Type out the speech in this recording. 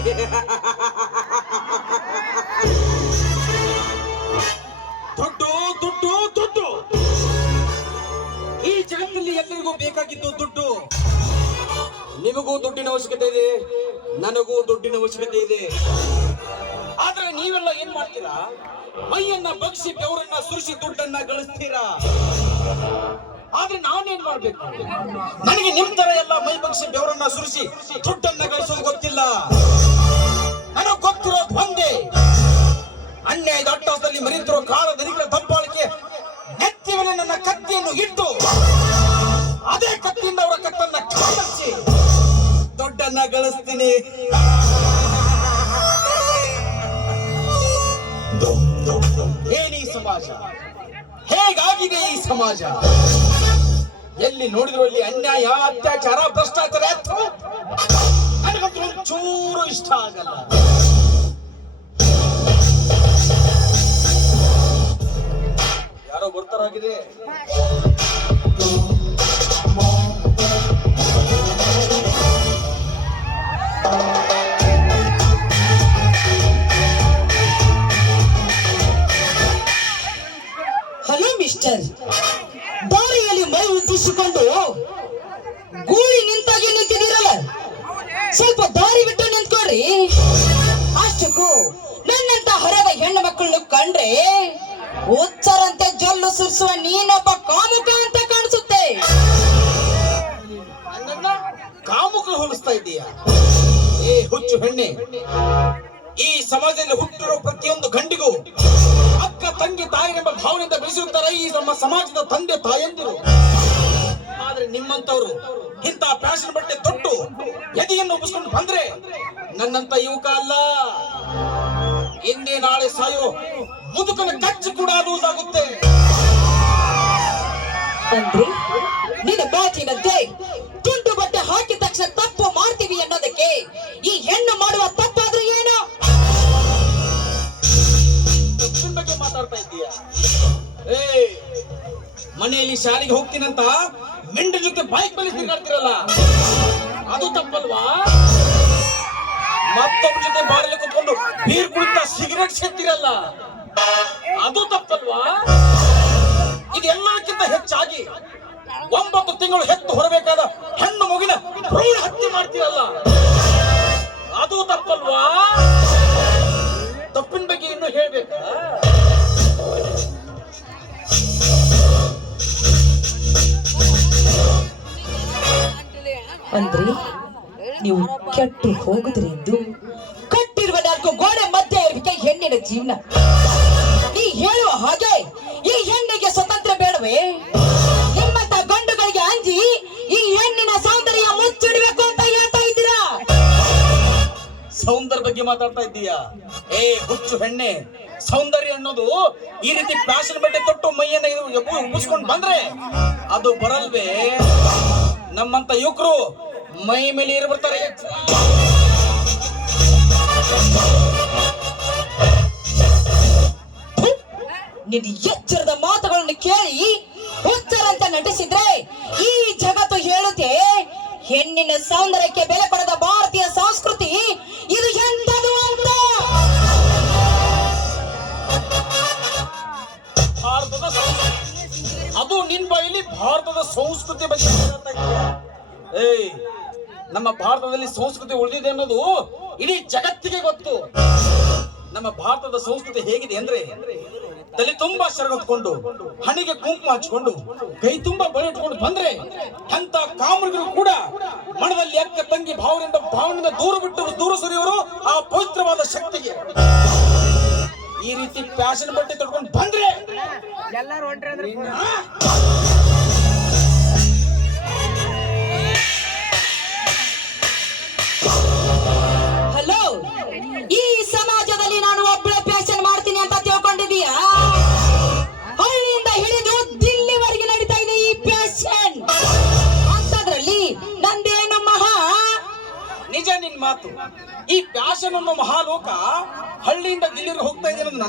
ದುಡ್ಡು ದುಡ್ಡು ದುಡ್ಡು. ಈ ಜಗತ್ತಿನಲ್ಲಿ ಎಲ್ಲರಿಗೂ ಬೇಕಾಗಿದ್ದು ದುಡ್ಡು. ನಿಮಗೂ ದುಡ್ಡಿನ ಅವಶ್ಯಕತೆ ಇದೆ, ನನಗೂ ದುಡ್ಡಿನ ಅವಶ್ಯಕತೆ ಇದೆ. ಆದ್ರೆ ನೀವೆಲ್ಲ ಏನ್ ಮಾಡ್ತೀರಾ? ಮೈಯನ್ನ ಬಗ್ಸಿ ಬೆವರನ್ನ ಸುರಿಸಿ ದುಡ್ಡನ್ನ ಗಳಿಸ್ತೀರಾ? ಆದ್ರೆ ನಾನೇನ್ ಮಾಡ್ಬೇಕು? ನನಗೆ ನಿಮ್ ತರ ಎಲ್ಲ ಮೈ ಬಗ್ಸಿ ಬೆವರನ್ನ ಸುರಿಸಿ ದುಡ್ಡನ್ನ ಗಳಿಸೋದು ಗೊತ್ತಿಲ್ಲ. ನನಗ್ ಗೊತ್ತಿರೋದು ಒಂದೇ ಅನ್ಯಾಯದ ಅಟ್ಟದಲ್ಲಿ ಮರಿತಿರೋ ಕಾಲ ದರಿಗಳ ದಬ್ಬಾಳಿಕೆ ನೆತ್ತಿ ಮೇಲೆ ನನ್ನ ಕತ್ತಿಯನ್ನು ಇಟ್ಟು ಅದೇ ಕತ್ತಿಯಿಂದ ಅವರ ಕತ್ತನ್ನ ಕಾಣಿಸಿ ದೊಡ್ಡನ್ನ ಗಳಿಸ್ತೀನಿ. ಏನಿ ಸಮಾಜ? ಹೇಗಾಗಿದೆ ಈ ಸಮಾಜ? ಎಲ್ಲಿ ನೋಡಿದ್ರು ಅಲ್ಲಿ ಅನ್ಯಾಯ, ಅತ್ಯಾಚಾರ, ಭ್ರಷ್ಟಾಚಾರ ಒಂಚೂರು ಇಷ್ಟ ಆಗಲ್ಲ. ಬರ್ತಾರಾಗಿದೆ ಹಲೋ ಮಿಸ್ಟರ್. ದಾರಿಯಲ್ಲಿ ಮೈ ಉದ್ದಿಸಿಕೊಂಡು ಗೂಳಿ ನಿಂತಾಗಿ ನಿಂತಿದ್ದೀರಲ್ಲ ಸ್ವಲ್ಪ ದಾರಿ ಬಿಟ್ಟು ನಿಂತ್ಕೊಳ್ರಿ. ಅಷ್ಟಕ್ಕೂ ನನ್ನಂತ ಹರದ ಹೆಣ್ಣು ಮಕ್ಕಳನ್ನು ಕಂಡ್ರೆ ಉಚ್ಚರಂತೆ ಜೊಲ್ಲು ಸುರಿಸುವ ನೀನೊಬ್ಬ ಕಾಮುಕ ಅಂತ ಕಾಣಿಸುತ್ತೆ. ಕಾಮುಕ ಹೋಲಿಸ್ತಾ ಇದೀಯಾ ಏ, ಹುಚ್ಚು ಹೆಣ್ಣೆ. ಈ ಸಮಾಜದಲ್ಲಿ ಹುಟ್ಟಿರೋ ಪ್ರತಿಯೊಂದು ಗಂಡಿಗೂ ಅಕ್ಕ, ತಂಗಿ ತಾಯಿನೆಂಬ ಭಾವನೆಯಿಂದ ಬೆಳೆಸುತ್ತಾರೆ ಈ ನಮ್ಮ ಸಮಾಜದ ತಂದೆ ತಾಯಂದಿರು ಆದ್ರೆ ನಿಮ್ಮಂತವ್ರು ಇಂತ ಫ್ಯಾಷನ್ ಬಟ್ಟೆ ತೊಟ್ಟು ಎದೆಯನ್ನು ಒಪ್ಪಿಸ್ಕೊಂಡು ಬಂದ್ರೆ ನನ್ನಂತ ಯುವಕ ಅಲ್ಲ. ಇಂದೇ ನಾಳೆ ಸಾಯೋ ಮುದುಕನ ಕಚ್ಚು ಕೂಡ ಲೂಸ್ ಅಂದ್ರೆ ನಿನ್ನ ಮಾತಿನಂತೆ ತುಂಡು ಬಟ್ಟೆ ಹಾಕಿದ ತಕ್ಷಣ ತಪ್ಪು ಮಾಡ್ತೀವಿ ಅನ್ನೋದಕ್ಕೆ ಈ ಹೆಣ್ಣು ಮಾಡುವ ತಪ್ಪಾದ್ರೆ ಏನು? ಬಗ್ಗೆ ಮಾತಾಡ್ತಾ ಇದ್ದೀಯ? ಮನೆಯಲ್ಲಿ ಶಾಲೆಗೆ ಹೋಗ್ತೀನಂತ ಮಿಂಡ ಜೊತೆ ಬೈಕ್ ಮೇಲೆ ತಿರುಗಾಡ್ತಿರಲ್ಲ? ಅದು ತಪ್ಪಲ್ವಾ? ಮತ್ತೊಬ್ಬ ಜೊತೆ ಬಾರಲ್ಲಿ ಕುತ್ಕೊಂಡು ಬೀರ್ ಕುಡಿತಾ ಸಿಗರೆಟ್ ಸೇರ್ತಿರಲ್ಲ ಅದು ತಪ್ಪಲ್ವಾ? ಇದೆಲ್ಲಕ್ಕಿಂತ ಹೆಚ್ಚಾಗಿ ಒಂಬತ್ತು ತಿಂಗಳು ಹೆತ್ತು ಹೊರಬೇಕಾದ ಹೆಣ್ಣು ಮಗುವಿನ ಭ್ರೂಣ ಹತ್ಯೆ ಮಾಡ್ತೀರಲ್ಲ? ಅದು ತಪ್ಪಲ್ವಾ? ತಪ್ಪಿನ ಬಗ್ಗೆ ಇನ್ನು ಹೇಳ್ಬೇಕಾ? ಅಂದ್ರೆ ನೀವು ಕೆಟ್ಟು ಹೋಗುದ್ರಿಂದ ಕಟ್ಟಿರುವ ನಾಲ್ಕು ಗೋಡೆ ಮಧ್ಯೆ ಇರಬೇಕೆ ಹೆಣ್ಣಿನ ಜೀವನ. ಬಗ್ಗೆ ಮಾತಾಡ್ತಾ ಇದ್ದೀಯಾ? ಏ, ಹುಚ್ಚು ಹೆಣ್ಣೆ, ಸೌಂದರ್ಯ ಅನ್ನೋದು ಈ ರೀತಿ ಫ್ಯಾಷನ್ ಬಟ್ಟೆ ತೊಟ್ಟು ಮೈಯನ್ನ ಬಂದ್ರೆ ಅದು ಬರಲ್ವೇ? ನಮ್ಮಂತ ಯುವಕರು ಮೈ ಮೇಲೆ ಇರ್ಬಿಡ್ತಾರೆ ನಿನ್ನ ಎಚ್ಚರದ ಮಾತುಗಳನ್ನು ಕೇಳಿ ಹುಚ್ಚರ ಅಂತ ನಟಿಸಿದ್ರೆ ಈ ಜಗತ್ತು ಹೇಳುತ್ತೆ, ಹೆಣ್ಣಿನ ಸೌಂದರ್ಯಕ್ಕೆ ಬೆಲೆ ಕೊಡದ ಭಾರತೀಯ ಸಂಸ್ಕೃತಿ ಬಗ್ಗೆ ಏಯ್ ನಮ್ಮ ಭಾರತದಲ್ಲಿ ಸಂಸ್ಕೃತಿ ಉಳಿದಿದೆ ಅನ್ನೋದು ಇಡೀ ಜಗತ್ತಿಗೆ ಗೊತ್ತು. ನಮ್ಮ ಭಾರತದ ಸಂಸ್ಕೃತಿ ಹೇಗಿದೆ ಅಂದ್ರೆ ತಲೆ ತುಂಬಾ ಸೆರಗತ್ಕೊಂಡು ಹಣಿಗೆ ಕುಂಕುಮ ಹಚ್ಕೊಂಡು ಕೈ ತುಂಬಾ ಬಳಿ ಇಟ್ಕೊಂಡು ಬಂದ್ರೆ ಅಂತ ಕಾಮರಿಗರು ಕೂಡ ಮನದಲ್ಲಿ ಅಕ್ಕ ತಂಗಿ ಭಾವನೆಯಿಂದ ಭಾವನೆಯಿಂದ ದೂರ ಬಿಟ್ಟು ದೂರ ಸರಿಯವರು ಆ ಪವಿತ್ರವಾದ ಶಕ್ತಿಗೆ. ಈ ರೀತಿ ಫ್ಯಾಷನ್ ಬಟ್ಟೆ ತೊಡ್ಕೊಂಡು ಬಂದ್ರೆ ಎಲ್ಲಾರು ನಿನ್ ಮಾತು. ಈ ಫ್ಯಾಷನ್ ಅನ್ನೋ ಮಹಾಲೋಕ ಹಳ್ಳಿಯಿಂದ ದಿಲ್ಲಿಗೆ ಹೋಗ್ತಾ ಇದೆ ನನಗೂ